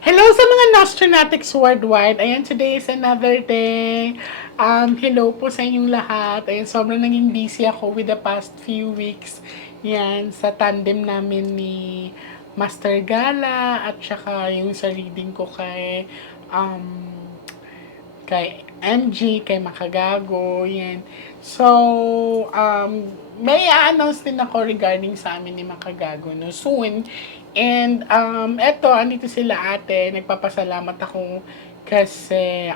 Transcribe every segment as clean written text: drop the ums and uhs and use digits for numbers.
Hello sa mga Nostronatics worldwide. Ayan, today is another day. Hello po sa inyong lahat. Ayan, sobrang naging busy ako with the past few weeks. Yan, sa tandem namin ni Master Gala at saka yung sa reading ko kay MG, kay Makagago, yan. So, may a-announce din ako regarding sa amin ni Makagago, no, soon. And, eto, andito sila ate, nagpapasalamat ako kasi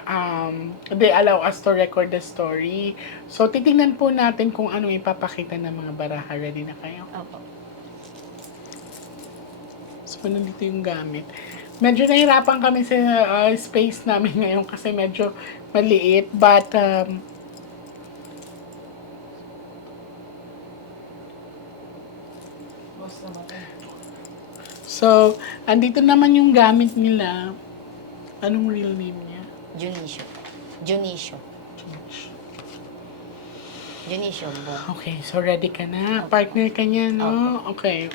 they allow us to record the story. So, titingnan po natin kung ano ipapakita ng mga baraha. Ready na kayo? Opo. So, nandito yung gamit. Medyo nahirapan kami sa space namin ngayon kasi medyo maliit. But, so, andito naman yung gamit nila. Anong real name niya? Junicio. Junicio. Junicio, bo. Okay, so ready ka na? Partner ka niya, no? Okay.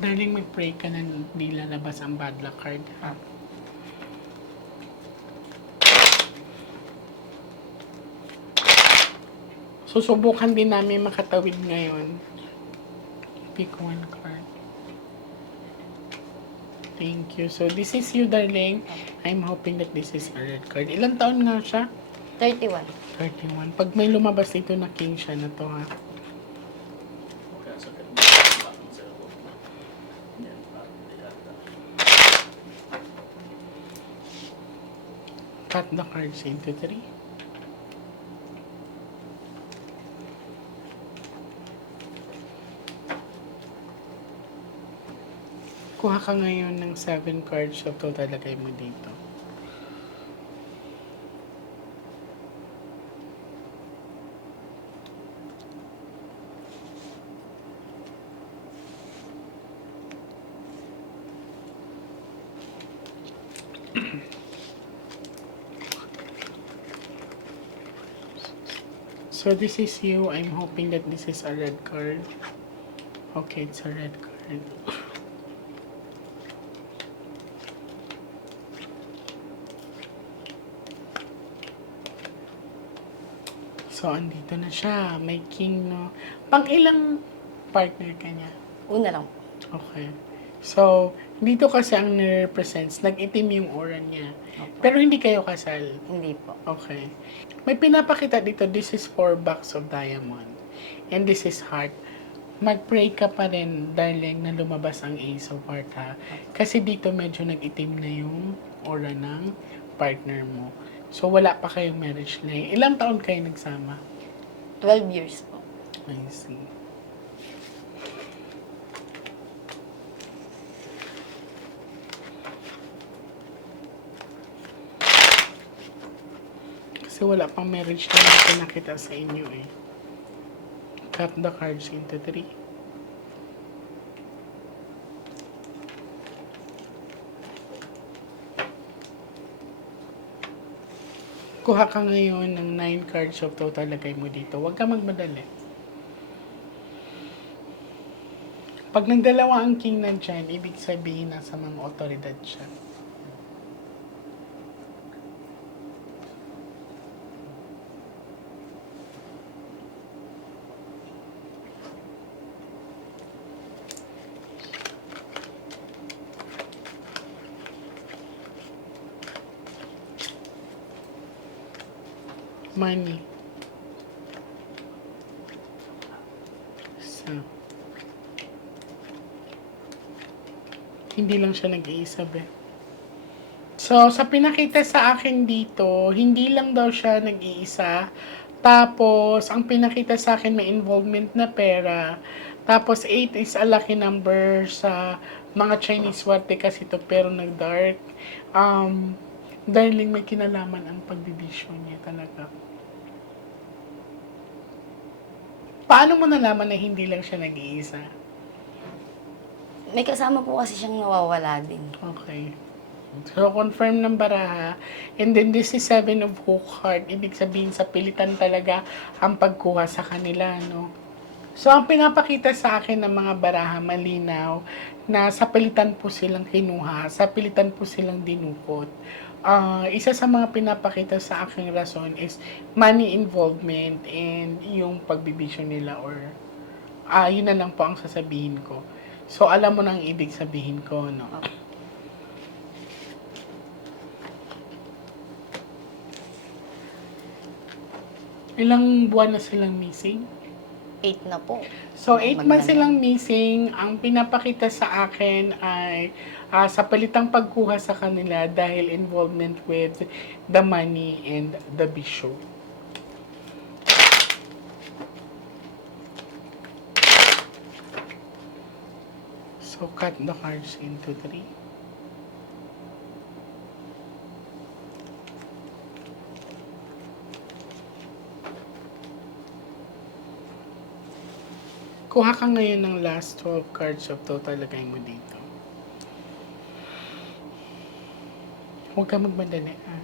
Darling, mag-pray ka na hindi lalabas ang bad luck card. Susubukan din namin makatawid ngayon. Pick one card. Thank you. So, this is you, darling. I'm hoping that this is a red card. Ilang taon nga siya? 31. 31. Pag may lumabas dito na king siya na to, ha? Cut the cards into 3. Kuha ka ngayon ng 7 cards, so ito talagay mo dito. So this is you. I'm hoping that this is a red card. Okay, it's a red card. So, andito na siya. May king, no? Pang ilang partner ka niya? Una lang. Okay. So, dito kasi ang nire-represents, nag-itim yung aura niya. Opo. Pero hindi kayo kasal. Hindi po. Okay. May pinapakita dito, this is 4 bucks of diamond. And this is heart. Mag-pray ka pa rin, darling, na lumabas ang Ace of Heart, ha? Kasi dito medyo nag-itim na yung aura ng partner mo. So, wala pa kayong marriage life. Ilang taon kayo nagsama? 12 years po. I see. Kasi wala pang marriage na pinakita sa inyo eh. Cut the cards into 3. Kuha ka ngayon ng 9 cards of total, lagay mo dito. Huwag ka magmadali. Pag nagdalawa ang king nandyan, ibig sabihin nasa mga otoridad siya. Money. So, hindi lang siya nag-iisa, be. So, sa pinakita sa akin dito, hindi lang daw siya nag-iisa. Tapos, ang pinakita sa akin may involvement na pera. Tapos, 8 is a lucky number sa mga Chinese swerte kasi to pero nag-dark. Darling, may kinalaman ang pagbibisyo niya talaga. Paano mo nalaman na hindi lang siya nag-iisa? May kasama po kasi siyang nawawala din. Okay. So, confirm ng baraha. And then, this is 7 of hook heart. Ibig sabihin, sa pilitan talaga ang pagkuha sa kanila, no? So, ang pinapakita sa akin ng mga baraha malinaw na sa pilitan po silang kinuha, sa pilitan po silang dinukot. Isa sa mga pinapakita sa aking rason is money involvement and yung pagbibisyo nila or yun na lang po ang sasabihin ko. So, alam mo na ang ibig sabihin ko, no? Ilang buwan na silang missing? 8 na po. So, 8 months silang missing. Ang pinapakita sa akin ay sa palitang pagkuha sa kanila dahil involvement with the money and the bisyo. So, cut the cards into 3. Kuha ka ngayon ng last 12 cards of total, lagay mo dito. Huwag ka magmadali, ha?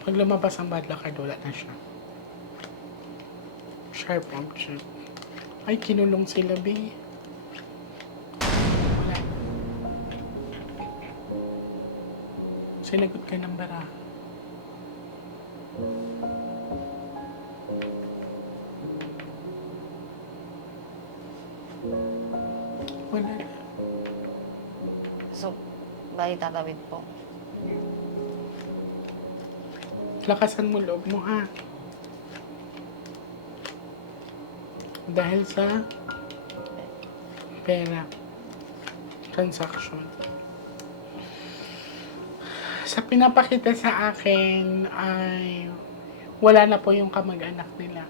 Pag lumabas ang bad luck card, wala na siya. Sharp object. Ay, kinulong sila, B. Wala. Sinagot ka ng bara. Wala na. So, bali tatawid po. Lakasan mo loob mo, ha? Dahil sa pera. Transaction. Sa pinapakita sa akin ay wala na po yung kamag-anak nila.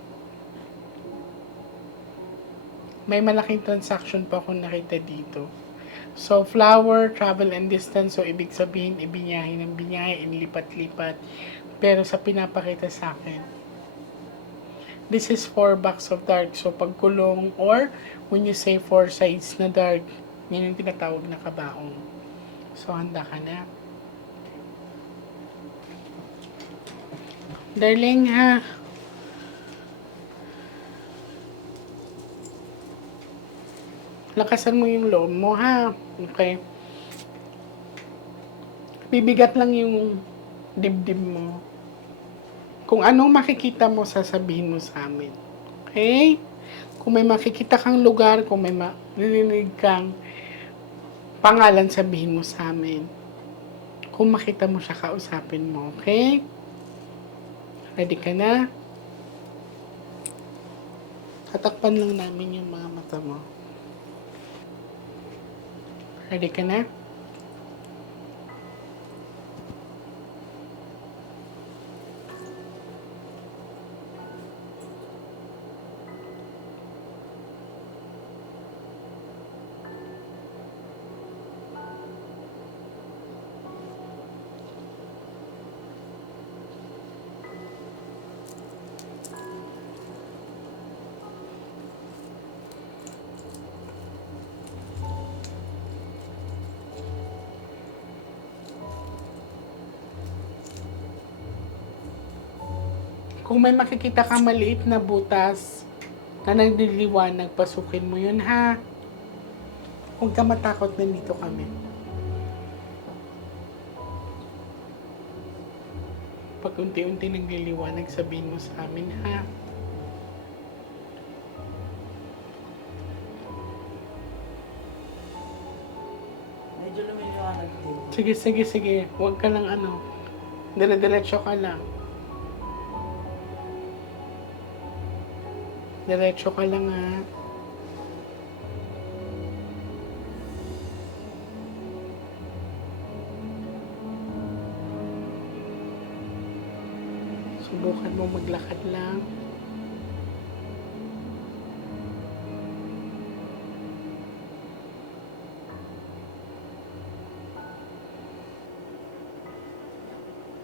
May malaking transaction pa akong nakita dito. So, flower, travel and distance. So, ibig sabihin, ibinyahe ng binyahe, inlipat-lipat. Pero sa pinapakita sa akin, this is 4 box of dark. So, pagkulong or when you say 4 sides na dark, yun yung tinatawag na kabaong. So, handa ka na. Darling, ha? Lakasan mo yung loob mo, ha? Okay. Bibigat lang yung dibdib mo. Kung anong makikita mo, sasabihin mo sa amin. Okay? Kung may makikita kang lugar, kung may maririnig kang pangalan, sabihin mo sa amin. Kung makita mo siya, kausapin mo. Okay? Ready ka na? Tatakpan lang namin yung mga mata mo. Ready ka na? Kung may makikita kang maliit na butas na nagliliwanag, pasukin mo yun, ha? Huwag ka matakot, nandito kami. Pag unti-unti nagliliwanag, sabihin mo sa amin, ha? Medyo lumiliwanag din. Sige, sige, sige. Huwag ka lang ano. Dire-diretso ka lang. Diretso ka lang, ha? Subukan mo maglakad lang.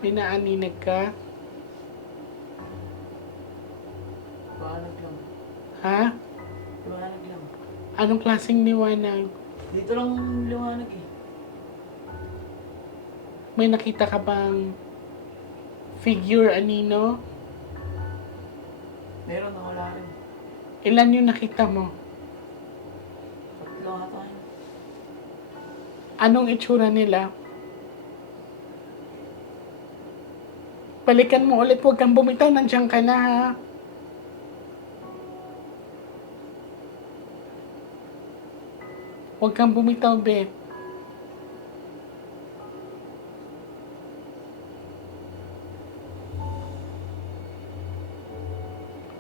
May naaninag ka? Liwanag lang. Ha? Liwanag lang. Anong klaseng liwanag? Dito lang liwanag eh. May nakita ka bang figure, Anino? Meron na wala rin. Ilan yung nakita mo? Tatlo ata yun. Anong itsura nila? Balikan mo ulit, huwag kang bumitaw, nandiyan ka na ha. Huwag kang bumitaw, be.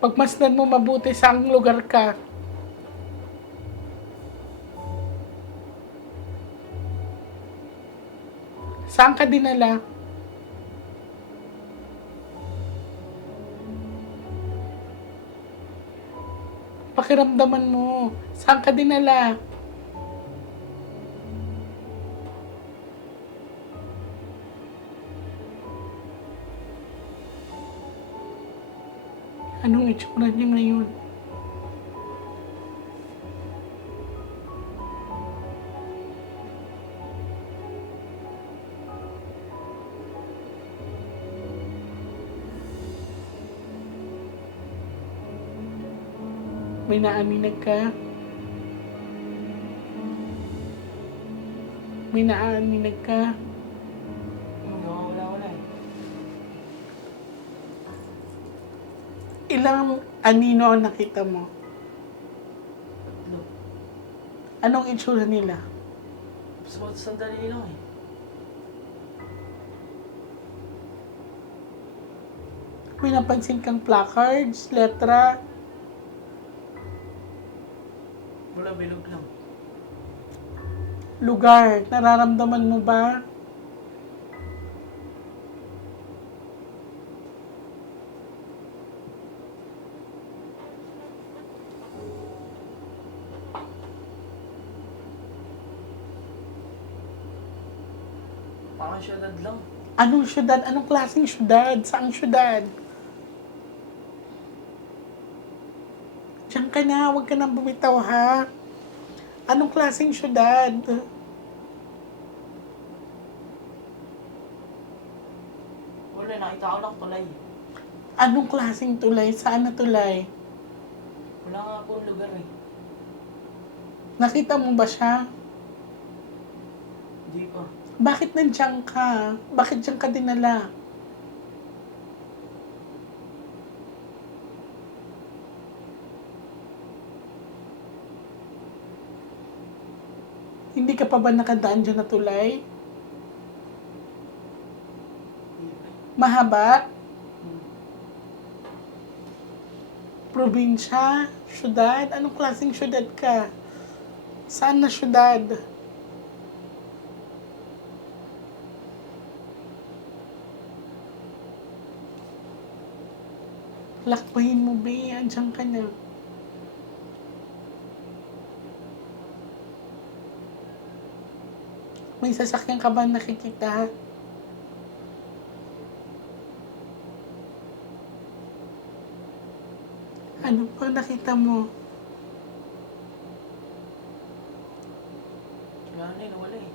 Pagmasdan mo mabuti saang lugar ka. Saan ka dinala? Pakiramdaman mo. Saan ka dinala? Anong itsura niya ngayon? May naaninag ka? May naaninag ka? Wala eh. Ilang anino ang nakita mo? Tatlo. Anong itsura nila? Sandali lang eh. May napansin kang placards, letra. Wala, bilog lang. Lugar, nararamdaman mo ba? Parang syudad lang. Anong syudad? Anong klaseng syudad? Saang syudad? Diyan ka na, huwag ka nang bumitaw ha. Anong klaseng syudad? Wala, nakita ko lang tulay. Anong klaseng tulay? Saan na tulay? Wala nga akong lugar eh. Nakita mo ba siya? Hindi pa. Bakit nandiyan ka? Bakit diyan ka dinala? Hindi ka pa ba nakadaan dyan na tulay? Hindi pa. Mahaba? Hmm. Probinsya? Syudad? Anong klaseng syudad ka? Saan na syudad? Lakbayin mo, be. Andiyan ka na. May sasakyan ka ba nakikita? Ano pa nakita mo? Wala na eh, nawala eh.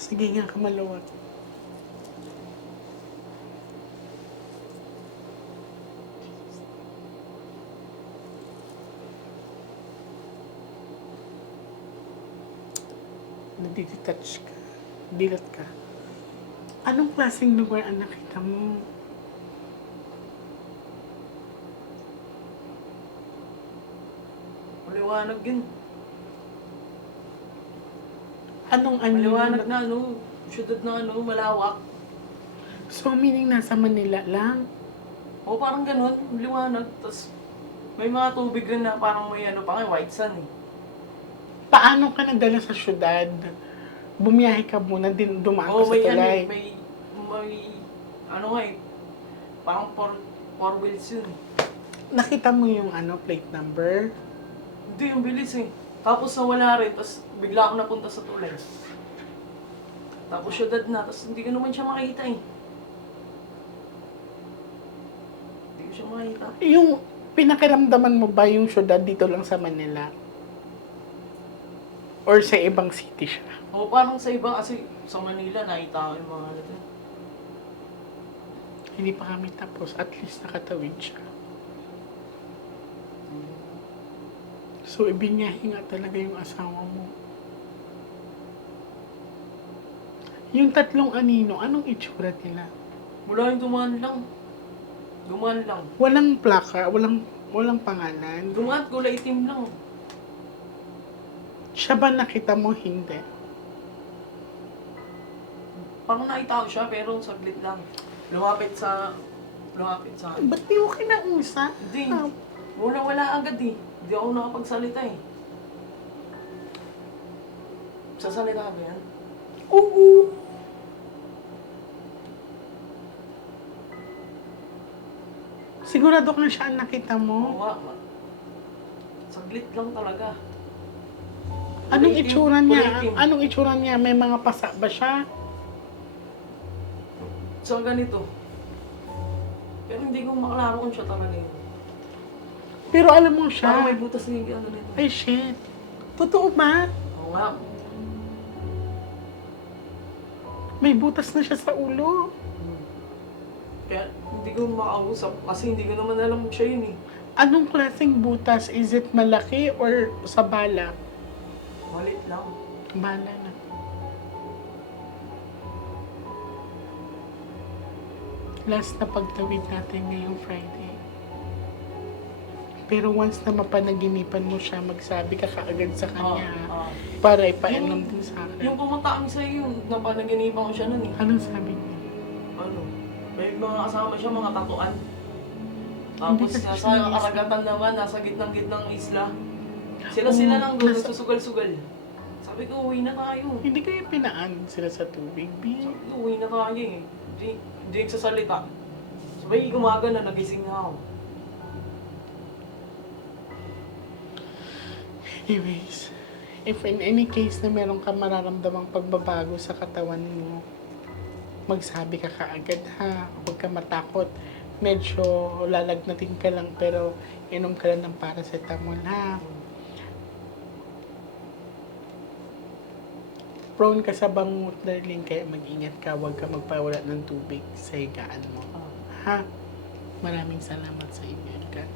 Sige nga, kamaluwag. Nadidetach ka. Dilat ka. Anong klaseng lugar ang nakita mo? Maliwanag yun. Anong Maliwanag na ano. Syudad na ano, malawak. So, meaning nasa Manila lang? O parang ganun, maliwanag. Tapos may mga tubig rin na parang may ano pa nga, white sun eh. Paano ka nadala sa syudad? Bumiyahe ka muna, dumaan Oo, ka sa may ano tulay. eh, may ano nga eh. Parang four wheels yun. Nakita mo yung plate number? Hindi, yung bilis eh. Tapos nawala rin, tapos bigla ako napunta sa tulay. Tapos syudad na, tapos hindi ko naman siya makita eh. Hindi ko siya makita. Yung pinakiramdaman mo ba yung syudad dito lang sa Manila? Or sa ibang city siya? O parang sa iba kasi sa Manila nakita ko yung mga ano doon. Hindi pa kami tapos. At least nakatawid siya. So, ibinyahe nga talaga yung asawa mo. Yung tatlong anino, anong itsura nila? Wala yung dumaan lang. Dumaan lang. Walang plaka, walang pangalan. Dumaan, kulay itim lang. Siya ba nakita mo? Hindi. Parang nakita ko siya pero saglit lang. Lumapit sa... Ba't di mo kinausap? Hindi. Wala agad eh. Hindi ako nakapagsalita eh. Sasalita ba yan? Oo. Sigurado kang siya ang nakita Oo mo? nga. Saglit lang talaga. Anong Kulay itim, itsura kulay niya? itim. Anong itsura niya? May mga pasa ba siya? So ganito. Pero hindi ko maklaro kung siya talaga yun. Pero alam mo Parang may siya. butas na yung ano nito. Ay, shit. Totoo ba? Oo nga. May butas na siya sa ulo. Kaya hindi ko makausap kasi hindi ko naman alam siya yun eh. Anong klaseng butas? Is it malaki or sa bala? Malit lang. Bala na. Last na pagtawid natin ngayong Friday. Pero once na mapanaginipan mo siya, magsabi ka kaagad sa kanya Ah, ah. para ipainom din sa akin. Yung pumunta kami sa iyo, napanaginipan ko siya nun eh. Anong sabi niya? Ano? May mga kasama siya, mga tatuan. Hindi Tapos kasi nasa siya naisip. karagatan naman, nasa gitnang isla. Sila lang doon, nasa- nagsusugal-sugal. Sabi ko, uwi na tayo. Hindi kayo pinaan sila sa tubig, B. Sabi ko, uwi na tayo eh. Hindi nagsasalita. Sabay, umaga na, nagising na ako. Anyways, if in any case na meron ka mararamdamang pagbabago sa katawan mo, magsabi ka kaagad ha. Huwag ka matakot. Medyo lalagnatin ka lang pero inom ka lang ng paracetamol ha. Prone ka sa bangungot, darling, kaya mag-ingat ka. Huwag ka magpawala ng tubig sa higaan mo. Ha? Maraming salamat sa email ka.